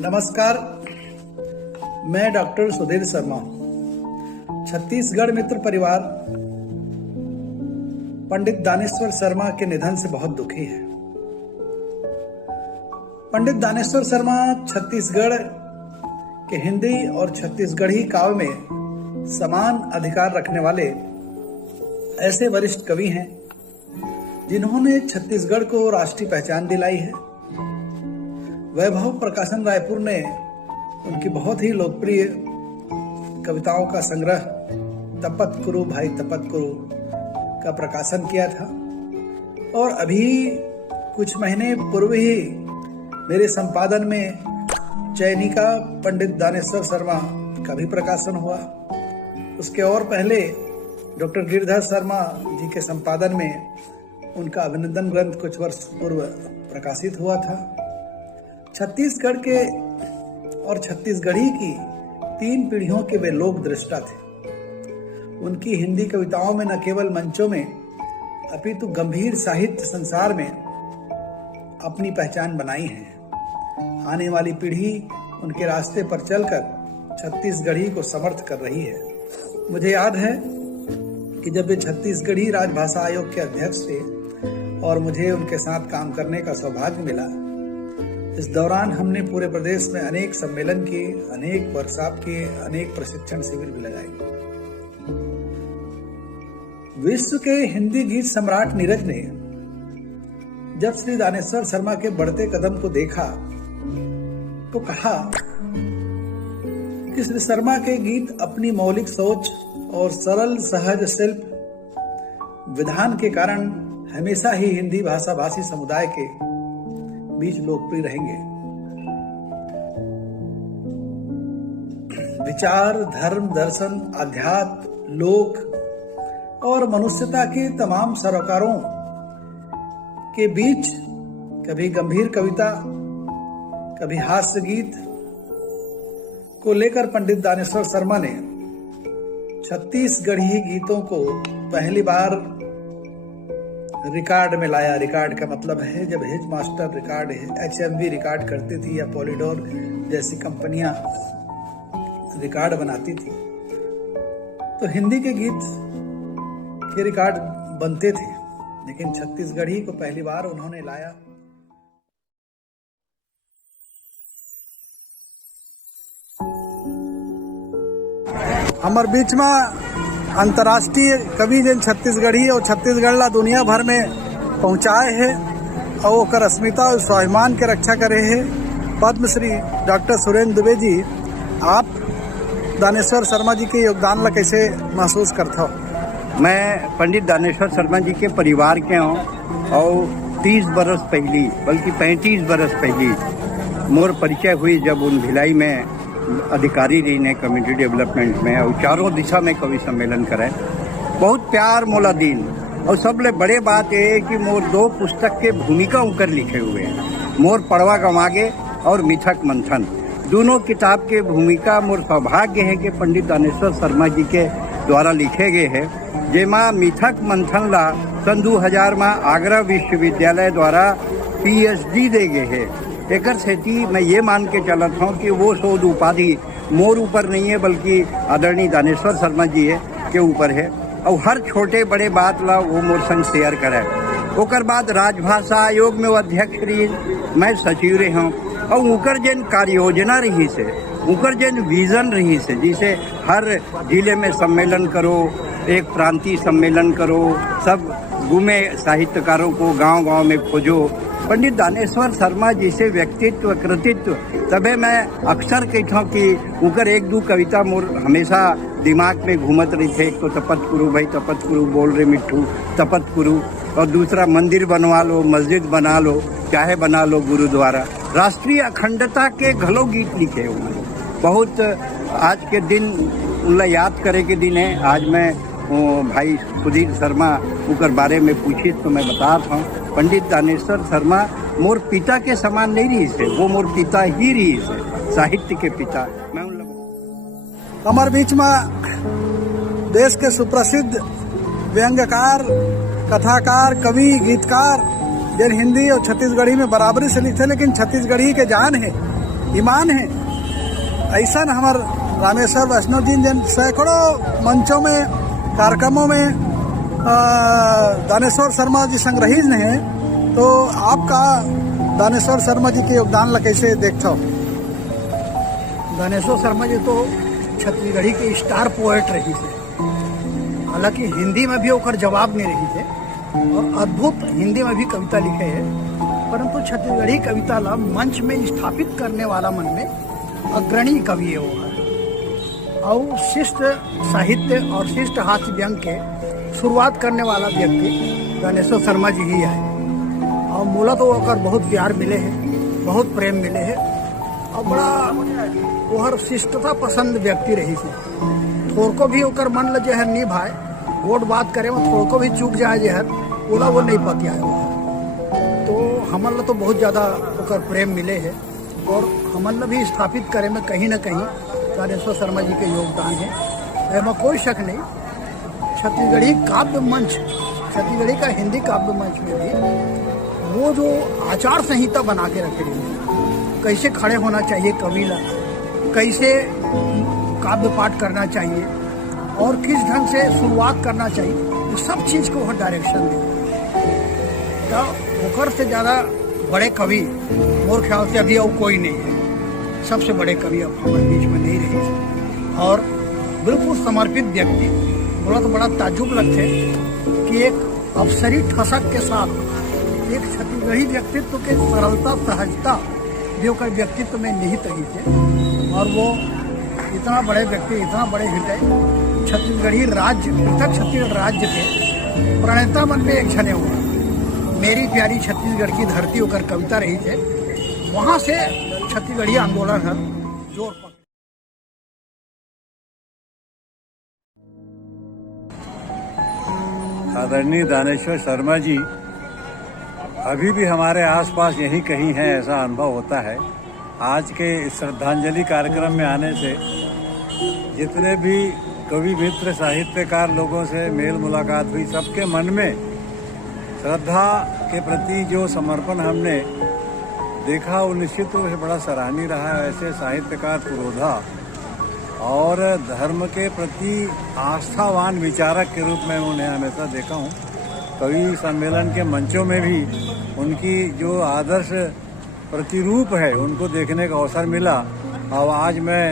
नमस्कार, मैं डॉक्टर सुधीर शर्मा। छत्तीसगढ़ मित्र परिवार पंडित दानेश्वर शर्मा के निधन से बहुत दुखी है। पंडित दानेश्वर शर्मा छत्तीसगढ़ के हिंदी और छत्तीसगढ़ी काव्य में समान अधिकार रखने वाले ऐसे वरिष्ठ कवि हैं जिन्होंने छत्तीसगढ़ को राष्ट्रीय पहचान दिलाई है। वैभव प्रकाशन रायपुर ने उनकी बहुत ही लोकप्रिय कविताओं का संग्रह तपत कुरु भाई तपत कुरु का प्रकाशन किया था और अभी कुछ महीने पूर्व ही मेरे संपादन में चयनिका पंडित दानेश्वर शर्मा का भी प्रकाशन हुआ। उसके और पहले डॉक्टर गिरधर शर्मा जी के संपादन में उनका अभिनंदन ग्रंथ कुछ वर्ष पूर्व प्रकाशित हुआ था। छत्तीसगढ़ के और छत्तीसगढ़ी की 3 पीढ़ियों के वे लोक दृष्टा थे। उनकी हिंदी कविताओं में न केवल मंचों में अपितु गंभीर साहित्य संसार में अपनी पहचान बनाई है। आने वाली पीढ़ी उनके रास्ते पर चलकर छत्तीसगढ़ी को समर्थ कर रही है। मुझे याद है कि जब वे छत्तीसगढ़ी राजभाषा आयोग के अध्यक्ष थे और मुझे उनके साथ काम करने का सौभाग्य मिला, इस दौरान हमने पूरे प्रदेश में अनेक सम्मेलन किए, अनेक वर्कशॉप किए, अनेक प्रशिक्षण शिविर भी लगाए। विश्व के हिंदी गीत सम्राट नीरज ने जब श्री दानेश्वर शर्मा के बढ़ते कदम को देखा तो कहा कि श्री शर्मा के गीत अपनी मौलिक सोच और सरल सहज शिल्प विधान के कारण हमेशा ही हिंदी भाषा भाषी समुदाय के बीच लोकप्रिय रहेंगे। विचार, धर्म, दर्शन, अध्यात्म, लोक और मनुष्यता के तमाम सरोकारों के बीच कभी गंभीर कविता, कभी हास्य गीत को लेकर पंडित दानेश्वर शर्मा ने छत्तीसगढ़ी गीतों को पहली बार रिकॉर्ड में लाया। रिकॉर्ड का मतलब है जब his master record, HMV record करती थी या पॉलीडोर जैसी कंपनियां रिकॉर्ड बनाती थी तो हिंदी के गीत के रिकॉर्ड बनते थे, लेकिन छत्तीसगढ़ी को पहली बार उन्होंने लाया। हमार बीच में अंतर्राष्ट्रीय कवि जिन छत्तीसगढ़ी और छत्तीसगढ़ ला दुनिया भर में पहुंचाए है और ओकर अस्मिता और स्वाभिमान के रक्षा करे है पद्मश्री डॉक्टर सुरेंद्र दुबे जी, आप दानेश्वर शर्मा जी के योगदान ला कैसे महसूस करते हो? मैं पंडित दानेश्वर शर्मा जी के परिवार के हूँ और 30 बरस पहली बल्कि 35 बरस पहली मोर परिचय हुई जब उन भिलाई में अधिकारी रही ने कम्युनिटी डेवलपमेंट में और चारों दिशा में कवि सम्मेलन कराए। बहुत प्यार मोला दीन और सबले बड़े बात ये है कि मोर 2 पुस्तक के भूमिका ऊपर लिखे हुए हैं, मोर पड़वा गंवागे और मिथक मंथन। दोनों किताब के भूमिका मोर सौभाग्य है कि पंडित दानेश्वर शर्मा जी के द्वारा लिखे गए हैं। जेमा मिथक मंथन ला सन 2000 में आगरा विश्वविद्यालय द्वारा PhD दे गए है। एकर सेती मैं ये मान के चलत हूँ कि वो शोध उपाधि मोर ऊपर नहीं है बल्कि आदरणीय दानेश्वर शर्मा जी के ऊपर है और हर छोटे बड़े बात ला वो मोर संग शेयर करे। ओकर बाद राजभाषा आयोग में वो अध्यक्ष रही, मैं सचिव रही हूँ और उकर जन कार्य योजना रही से, उकर जन विजन रही से, जिसे हर जिले में सम्मेलन करो, एक प्रांतीय सम्मेलन करो, सब गुमे साहित्यकारों को गांव-गांव में खोजो। पंडित दानेश्वर शर्मा जी से व्यक्तित्व कृतित्व तबे मैं अक्सर कहता हूँ कि उनकर 1-2 कविता मोर हमेशा दिमाग में घूमत रही थे। एक तो तपत कुरु भाई तपत कुरु बोल रे मिट्ठू तपत कुरु, और दूसरा मंदिर बनवा लो, मस्जिद बना लो, चाहे बना लो गुरुद्वारा। राष्ट्रीय अखंडता के घलो गीत लिखे उन्होंने। बहुत आज के दिन उनला याद करे के दिन है। आज मैं भाई सुधीर शर्मा उनकर बारे में पूछी तो मैं बता रहा हूँ, पंडित दानेश्वर शर्मा मोर पिता के समान नहीं रही से, वो मोर पिता ही रही से, साहित्य के पिता। मैं उन लोगों हमारे बीच में देश के सुप्रसिद्ध व्यंग्यकार, कथाकार, कवि, गीतकार जिन हिंदी और छत्तीसगढ़ी में बराबरी से लिखे, लेकिन छत्तीसगढ़ी के जान है ईमान है। ऐसा न हमार रामेश्वर वैष्णव जी जन सैकड़ों मंचों में कार्यक्रमों में दानेश्वर शर्मा जी संग रही हैं, तो आपका दानेश्वर शर्मा जी के योगदान ला कैसे देखते हो? दानेश्वर शर्मा जी तो छत्तीसगढ़ी के स्टार पोएट रही थे। हालांकि हिंदी में भी होकर जवाब नहीं रही थे और अद्भुत हिंदी में भी कविता लिखे है, परंतु छत्तीसगढ़ी कविता ला मंच में स्थापित करने वाला मन में अग्रणी कवि है वो। और शिष्ट साहित्य और शिष्ट हास्य व्यंग के शुरुआत करने वाला व्यक्ति दानेश्वर शर्मा जी ही है। और मूला तो होकर बहुत प्यार मिले हैं, बहुत प्रेम मिले हैं और बड़ा वह शिष्टता पसंद व्यक्ति रही थी। थोड़ को भी होकर मन ल जहर नहीं भाई गोट बात करे में थोड़ को भी चूक जाए जहर बोला वो नहीं पतिया है। तो हमन ला तो बहुत ज़्यादा होकर प्रेम मिले है और हमन ला भी स्थापित करे में कहीं ना कहीं दानेश्वर शर्मा जी के योगदान है, ऐसा कोई शक नहीं। छत्तीसगढ़ी काव्य मंच, छत्तीसगढ़ी का हिंदी काव्य मंच में भी वो जो आचार संहिता बना के रखे हैं, कैसे खड़े होना चाहिए कवि ला, कैसे काव्य पाठ करना चाहिए और किस ढंग से शुरुआत करना चाहिए, तो सब चीज़ को वह डायरेक्शन दे। तो होकर से ज़्यादा बड़े कवि मोर ख्याल से अभी और कोई नहीं है। सबसे बड़े कवि अब हमारे बीच में नहीं रहे और बिल्कुल समर्पित व्यक्ति। बोला तो बड़ा ताज्जुब लगते कि एक अवसरी ठसक के साथ एक छत्तीसगढ़ी व्यक्तित्व के सरलता सहजता जो कर व्यक्तित्व में निहित रही थे और वो इतना बड़े व्यक्ति, इतना बड़े हृदय छत्तीसगढ़ी राज्य, पृथक छत्तीसगढ़ राज्य के प्रणेता मन में एक छने हुआ। मेरी प्यारी छत्तीसगढ़ की धरती होकर कविता रही थे, वहाँ से छत्तीसगढ़ी आंदोलन है जोर पकड़ा। आदरणीय दानेश्वर शर्मा जी अभी भी हमारे आसपास यहीं कहीं हैं, ऐसा अनुभव होता है। आज के इस श्रद्धांजलि कार्यक्रम में आने से जितने भी कवि मित्र साहित्यकार लोगों से मेल मुलाकात हुई, सबके मन में श्रद्धा के प्रति जो समर्पण हमने देखा वो निश्चित रूप से बड़ा सराहनीय रहा है। ऐसे साहित्यकार पुरोधा और धर्म के प्रति आस्थावान विचारक के रूप में उन्हें हमेशा देखा हूँ। कवि सम्मेलन के मंचों में भी उनकी जो आदर्श प्रतिरूप है उनको देखने का अवसर मिला और आज मैं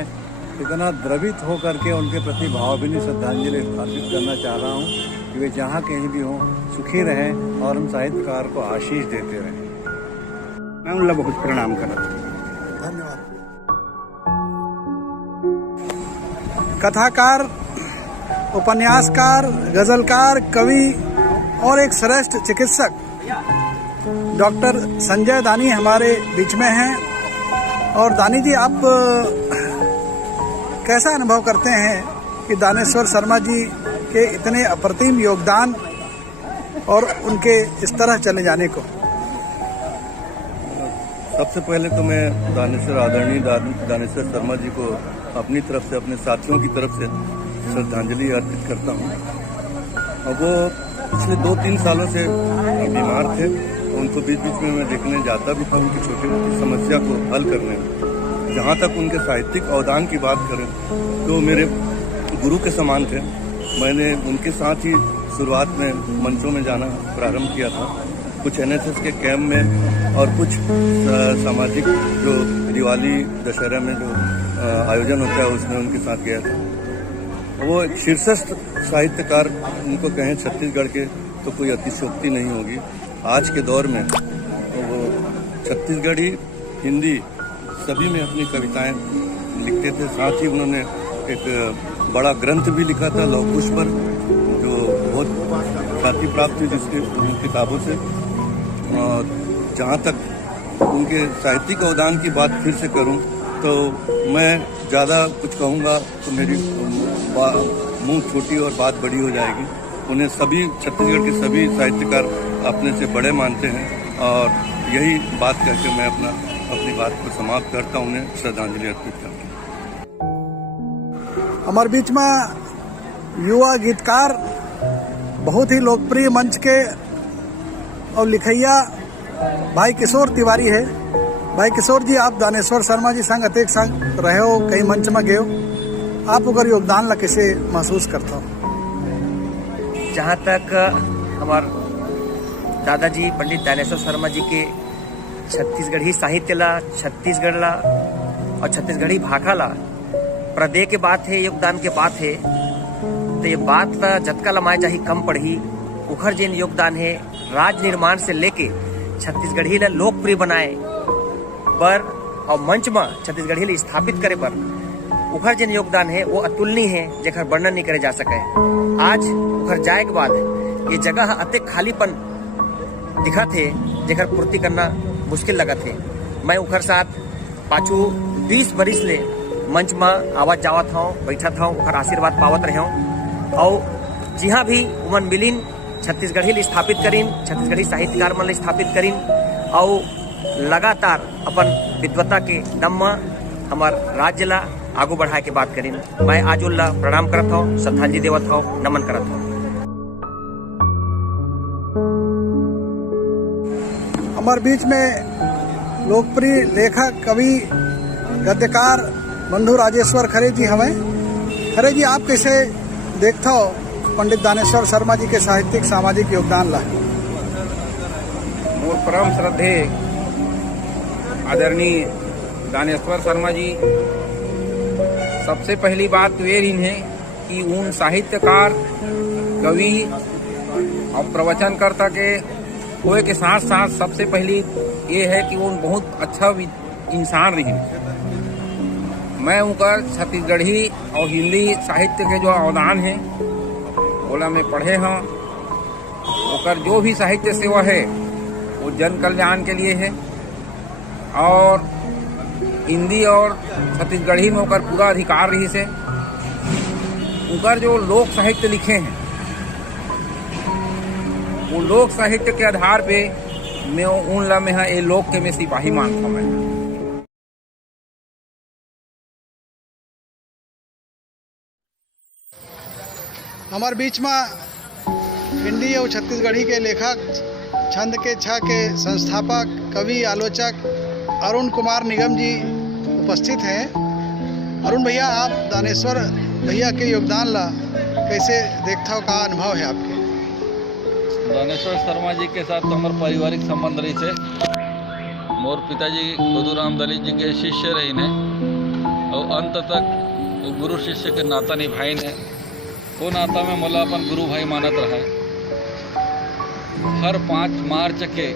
इतना द्रवित हो करके उनके प्रति भावभीनी श्रद्धांजलि अर्पित करना चाह रहा हूँ कि वे जहाँ कहीं भी हों सुखी रहें और हम साहित्यकार को आशीष देते रहें। मैं उनका बहुत प्रणाम करता हूँ। धन्यवाद। कथाकार, उपन्यासकार, गजलकार, कवि और एक श्रेष्ठ चिकित्सक डॉक्टर संजय दानी हमारे बीच में हैं। और दानी जी, आप कैसा अनुभव करते हैं कि दानेश्वर शर्मा जी के इतने अप्रतिम योगदान और उनके इस तरह चले जाने को? सबसे पहले तो मैं आदरणीय दानेश्वर शर्मा जी को अपनी तरफ से, अपने साथियों की तरफ से श्रद्धांजलि अर्पित करता हूँ। और वो पिछले 2-3 सालों से बीमार थे, उनको बीच बीच में मैं देखने जाता भी था, उनकी छोटी मोटी समस्या को हल करने में। जहाँ तक उनके साहित्यिक अवदान की बात करें तो मेरे गुरु के समान थे। मैंने उनके साथ ही शुरुआत में मंचों में जाना प्रारंभ किया था, कुछ एनएसएस के कैंप में और कुछ सामाजिक जो दिवाली दशहरा में जो आयोजन होता है उसमें उनके साथ गया था। वो एक शीर्षस्थ साहित्यकार उनको कहें छत्तीसगढ़ के तो कोई अतिशयोक्ति नहीं होगी। आज के दौर में वो छत्तीसगढ़ी, हिंदी सभी में अपनी कविताएं लिखते थे। साथ ही उन्होंने एक बड़ा ग्रंथ भी लिखा था लौह कुश पर, जो बहुत ख्याति प्राप्त हुई जिसके किताबों से। जहाँ तक उनके साहित्यिक अवदान की बात फिर से करूँ तो मैं ज़्यादा कुछ कहूँगा तो मेरी मुंह छोटी और बात बड़ी हो जाएगी। उन्हें सभी छत्तीसगढ़ के सभी साहित्यकार अपने से बड़े मानते हैं और यही बात कहकर मैं अपनी बात को समाप्त करता हूँ, उन्हें श्रद्धांजलि अर्पित करता हूँ। हमारे बीच में युवा गीतकार, बहुत ही लोकप्रिय मंच के और लिखैया भाई किशोर तिवारी है। भाई किशोर जी, आप दानेश्वर शर्मा जी संग अतेक संग रहे हो, कई मंच में गए हो, आप ओकर योगदान ला कैसे महसूस करता हो? जहाँ तक हमार दादाजी पंडित दानेश्वर शर्मा जी के छत्तीसगढ़ी साहित्य ला, छत्तीसगढ़ ला और छत्तीसगढ़ी भाषा ला प्रदे के बात है, योगदान के बात है, तो ये बात ला जतका लमाए चाही कम पढ़ी। उखर जिन योगदान है राज निर्माण से लेके छत्तीसगढ़ी ला लोकप्रिय बनाए पर और मंच में छत्तीसगढ़ी ला स्थापित करे पर उखर जिन योगदान है वो अतुलनीय है, जेकर वर्णन नहीं करे जा सके। आज उखर जाए के बाद ये जगह अति खालीपन दिखा थे, जेकर पूर्ति करना मुश्किल लगा थे। मैं उखर साथ पाछू 20 बरिस ले मंच में आवाज जावत हूँ, बैठा था, उखर आशीर्वाद पावत रहे हूँ और जिहाँ भी उमन मिलीन छत्तीसगढ़ी ला स्थापित करीन, छत्तीसगढ़ी साहित्यकार मन ला स्थापित करीन और लगातार अपन विद्वता के दम में हमार राज्य ला आगू बढ़ाए के बात करीन। मैं आज उल्ला प्रणाम करत हूँ, श्रद्धांजलि देवत हूँ, नमन करत हूँ। हमारे बीच में लोकप्रिय लेखक, कवि, गद्यकार बंधु राजेश्वर खरे जी हमें। खरे जी, आप कैसे देखते हो पंडित दानेश्वर शर्मा जी के साहित्यिक सामाजिक योगदान ला? मोर परम श्रद्धे आदरणीय दानेश्वर शर्मा जी, सबसे पहली बात तो ये रही है कि उन साहित्यकार, कवि और प्रवचनकर्ता के होए के साथ साथ सबसे पहली ये है कि उन बहुत अच्छा इंसान रही। मैं उनका छत्तीसगढ़ी और हिंदी साहित्य के जो अवदान है बोला मैं पढ़े हैं। उनकर जो भी साहित्य सेवा है वो जन कल्याण के लिए है और हिंदी और छत्तीसगढ़ी में उनका पूरा अधिकार रही से। उनकर जो लोक साहित्य लिखे हैं वो लोक साहित्य के आधार पे मैं उन ला में ये लोक के में सिपाही मानता हूँ। मैं हमारे बीच में हिंदी और छत्तीसगढ़ी के लेखक, छंद के छा के संस्थापक, कवि, आलोचक अरुण कुमार निगम जी उपस्थित हैं। अरुण भैया, आप दानेश्वर भैया के योगदान ला कैसे देखते हो, का अनुभव है आपके? दानेश्वर शर्मा जी के साथ तो हमारे पारिवारिक संबंध रही थे। मोर पिताजी गोदूराम दलित जी के शिष्य रही ने और अंत तक गुरु शिष्य के नाता निभाई ने। वो नाता में मोला अपन गुरु भाई मानत रहा। हर 5 मार्च के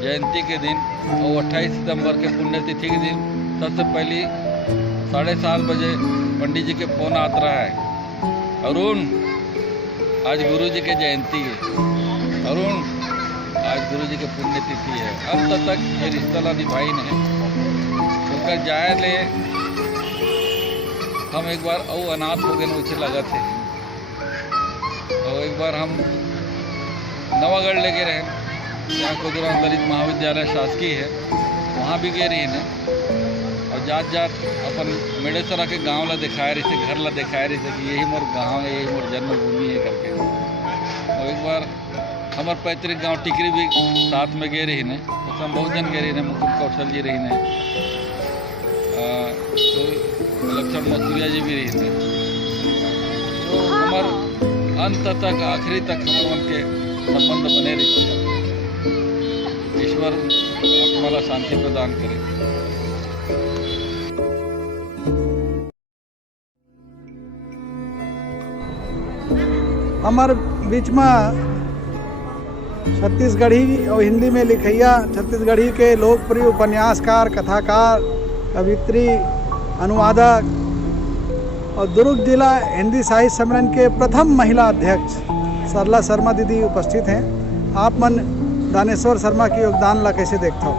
जयंती के दिन और 28 सितंबर के पुण्यतिथि के दिन सबसे पहली 7:30 बजे पंडित जी के फोन आता रहा है, अरुण आज गुरु जी के जयंती है, अरुण आज गुरु जी के पुण्यतिथि है। अंत तक ये रिश्ता ला निभाई नहीं। उनका जाए ले हम एक बार और अनाथ हो गए मुझे लगा थे। और एक बार हम नवागढ़ ले गए रहे, यहाँ गोदूराम दलित महाविद्यालय शासकीय है, वहाँ भी गए रही ने और जात जात अपन मेड़ेसरा के गांव ला दिखाए रही थे, घर ला दिखाए रही थे कि यही मोर गांव है, यही मोर जन्मभूमि है करके। और एक बार हमारे पैतृक गांव टिकरी भी साथ में गए रही ने, उसमें बहुत जन गए रही ने, मुकुंद कौशल जी रही ने, तो लक्षण मसूरिया जी भी रही थे। तो हमारे अंत तक आखिरी तक हमारे मन के संबंध बने रही। ईश्वर आत्मा ला शांति प्रदान करे। हमारे बीच में छत्तीसगढ़ी और हिंदी में लिखैया छत्तीसगढ़ी के लोकप्रिय उपन्यासकार, कथाकार, कवित्री, अनुवादक और दुर्ग जिला हिंदी साहित्य सम्मेलन के प्रथम महिला अध्यक्ष सरला शर्मा दीदी उपस्थित हैं। आप मन दानेश्वर शर्मा के योगदान ला कैसे देखते हो?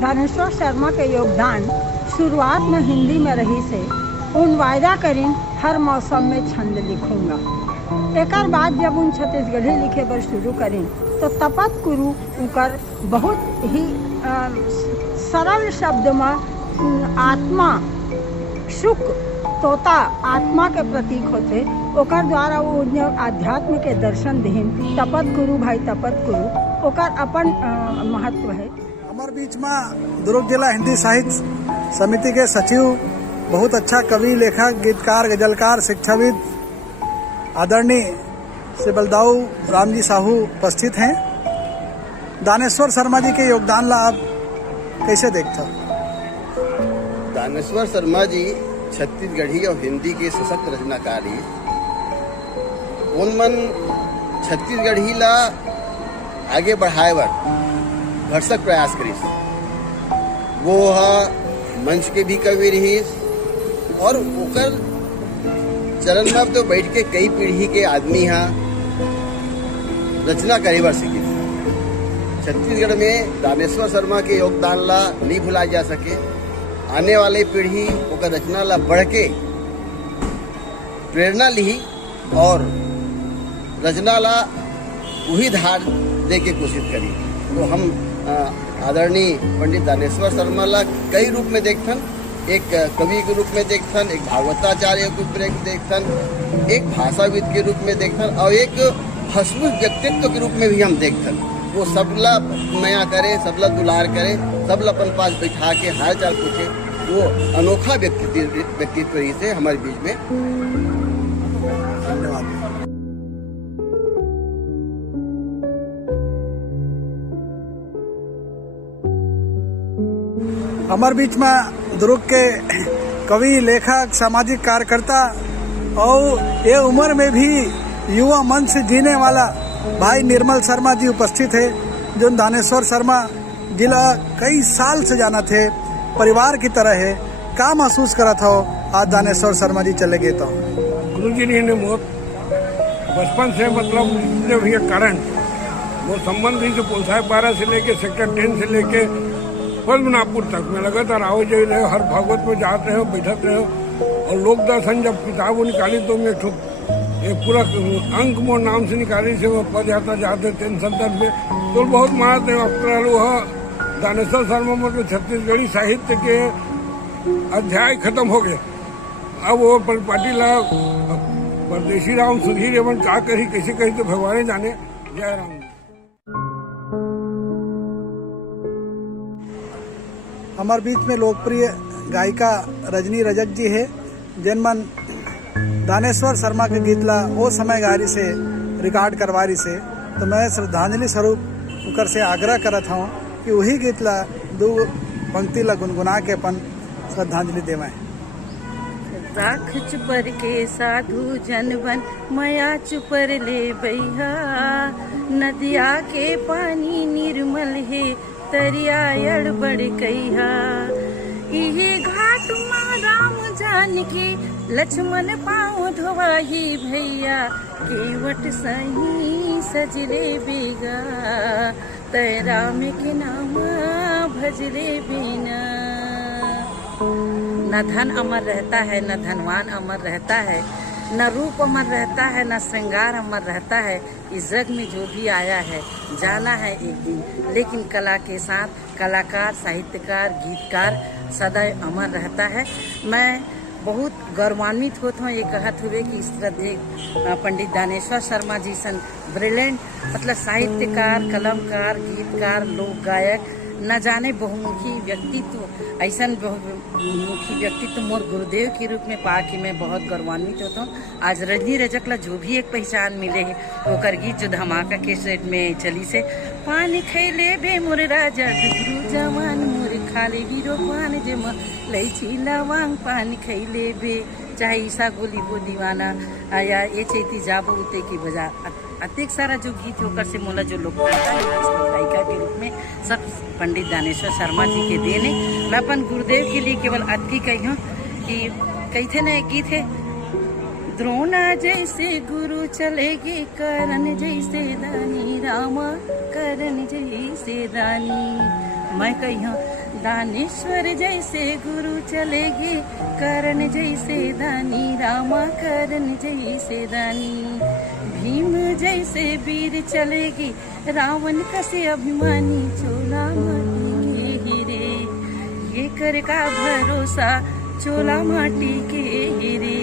दानेश्वर शर्मा के योगदान शुरुआत में हिंदी में रही से उन वायदा करीन हर मौसम में छंद लिखूंगा। एक बाद जब उन छत्तीसगढ़ी लिखे बर शुरू करें तो तपत कुरु उनकर बहुत ही सरल शब्द में आत्मा सुख तोता आत्मा के प्रतीक होते, ओकर द्वारा वो आध्यात्म के दर्शन देहिन। तपत कुरु भाई तपत कुरु, ओकर अपन महत्व है। हमारे बीच में दुर्ग जिला हिंदी साहित्य समिति के सचिव, बहुत अच्छा कवि, लेखक, गीतकार, गजलकार, शिक्षाविद आदरणीय श्री बलदाऊ रामजी साहू उपस्थित हैं। दानेश्वर शर्मा जी के योगदान ला आप कैसे देखते हो? दानेश्वर शर्मा जी छत्तीसगढ़ी और हिंदी के सशक्त रचनाकारी उन मन छत्तीसगढ़ी ला आगे बढ़ाए बर भरसक प्रयास करिस। वो मंच के भी कवि रहीस और ओकर चरण में तो बैठ के कई पीढ़ी के आदमी रचना करे बर सीखी। छत्तीसगढ़ में दानेश्वर शर्मा के योगदान ला नहीं भुला जा सके। आने वाले पीढ़ी ओकर रचना ला बढ़ के प्रेरणा ली और रचना ला वही धार दे के कोशिश करी। तो हम आदरणीय पंडित दानेश्वर शर्मा ला कई रूप में देखथन। एक कवि के रूप में देखथन, एक भागवताचार्य के रूप में देखथन, एक भाषाविद के रूप में देखथन और एक हसमुख व्यक्तित्व के रूप में भी हम देखथन। वो सबला नया करे, सबला दुलार करे, सबला अपन पास बैठा के हाल चाल पूछे। वो अनोखा व्यक्तित्व ही से हमारे बीच में। धन्यवाद। हमारे बीच में दुर्ग के कवि, लेखक, सामाजिक कार्यकर्ता और ये उम्र में भी युवा मन से जीने वाला भाई निर्मल शर्मा जी उपस्थित है, जो दानेश्वर शर्मा जिला कई साल से जाना थे, परिवार की तरह है। क्या महसूस करा था आज दानेश्वर शर्मा जी चले गए? तो गुरु जी ने बहुत बचपन से मतलब भी कारण वो संबंध ही तो पोलसाय 12 से लेके सेक्टर 10 से लेके पद्मनाभपुर तक में लगातार आओ जाए रहे। हर भागवत में जाते रहे, बैठते रहे। और लोक दर्शन जब किताब वो निकाली तो मैं एक पूरा अंक मोर नाम से निकाली से वो पद जाते 10 संदर्भ में तो बहुत मानते हैं। अफ्तर वह दानेश्वर शर्मा मतलब छत्तीसगढ़ी साहित्य के अध्याय खत्म हो गए। अब वो परिपाटी ला परदेशी राम सुधीर एवं का करी कैसे कही तो भगवान जाने। जय राम। हमारे बीच में लोकप्रिय गायिका रजनी रजक जी है, जिन मन दानेश्वर शर्मा के गीत ला वो समय गारी से रिकॉर्ड करवारी से। तो मैं श्रद्धांजलि स्वरूप उकर से आग्रह करत हूँ कि वही गीत ला 2 पंक्ति ला गुनगुना के अपन श्रद्धांजलि देवें। राख चुपर के साधु जनवन मया चुपर ले बैहा, नदिया के पानी निर्मल है तरिया अड़बड़ कहिया। इहे घाट माँ राम जान के लक्ष्मण पाँव धोवाही भैया, केवट सही सजले बेगा तय राम के नाम भजले बिना। न धन अमर रहता है, न धनवान अमर रहता है, न रूप अमर रहता है, न श्रृंगार अमर रहता है। इस जग में जो भी आया है जाना है एक दिन, लेकिन कला के साथ कलाकार, साहित्यकार, गीतकार सदैव अमर रहता है। मैं बहुत गौरवान्वित होता हूँ ये कहत हुए कि इस तरह पंडित दानेश्वर शर्मा जी सन ब्रिलियंट मतलब साहित्यकार, कलमकार, गीतकार, लोक गायक, न जाने बहुमुखी व्यक्तित्व, ऐसा बहुमुखी व्यक्तित्व मोर गुरुदेव के रूप में पा के मैं बहुत गौरवान्वित होता हूँ। आज रजनी रजक ला जो भी एक पहचान मिले है ओकर गीत जो धमाका के सेट में चली से, पानी खैले बे मोर राजा डुगरू जवान मोर खाले हीरो पान जे लैची लवांग पानी खैले बे, चाहे ईसा गोली वो दीवाना या ये चैती जाबो उते की बजा। अत्येक सारा जो गीत होकर से मोला जो लोग गायिका के रूप में सब पंडित दानेश्वर शर्मा जी के देने। मैं अपन गुरुदेव के लिए केवल अति कही हूँ कि कही थे ना एक गीत है, द्रोणा जैसे गुरु चलेगी करण जैसे दानी, रामा करण जैसे दानी। मैं कही हूँ दानेश्वर जैसे गुरु चलेगी करण जैसे दानी, रामा करण जैसे दानी। भीम जैसे वीर चलेगी रावण कसे अभिमानी, चोला माटी के हीरे ये कर का भरोसा चोला माटी के हीरे।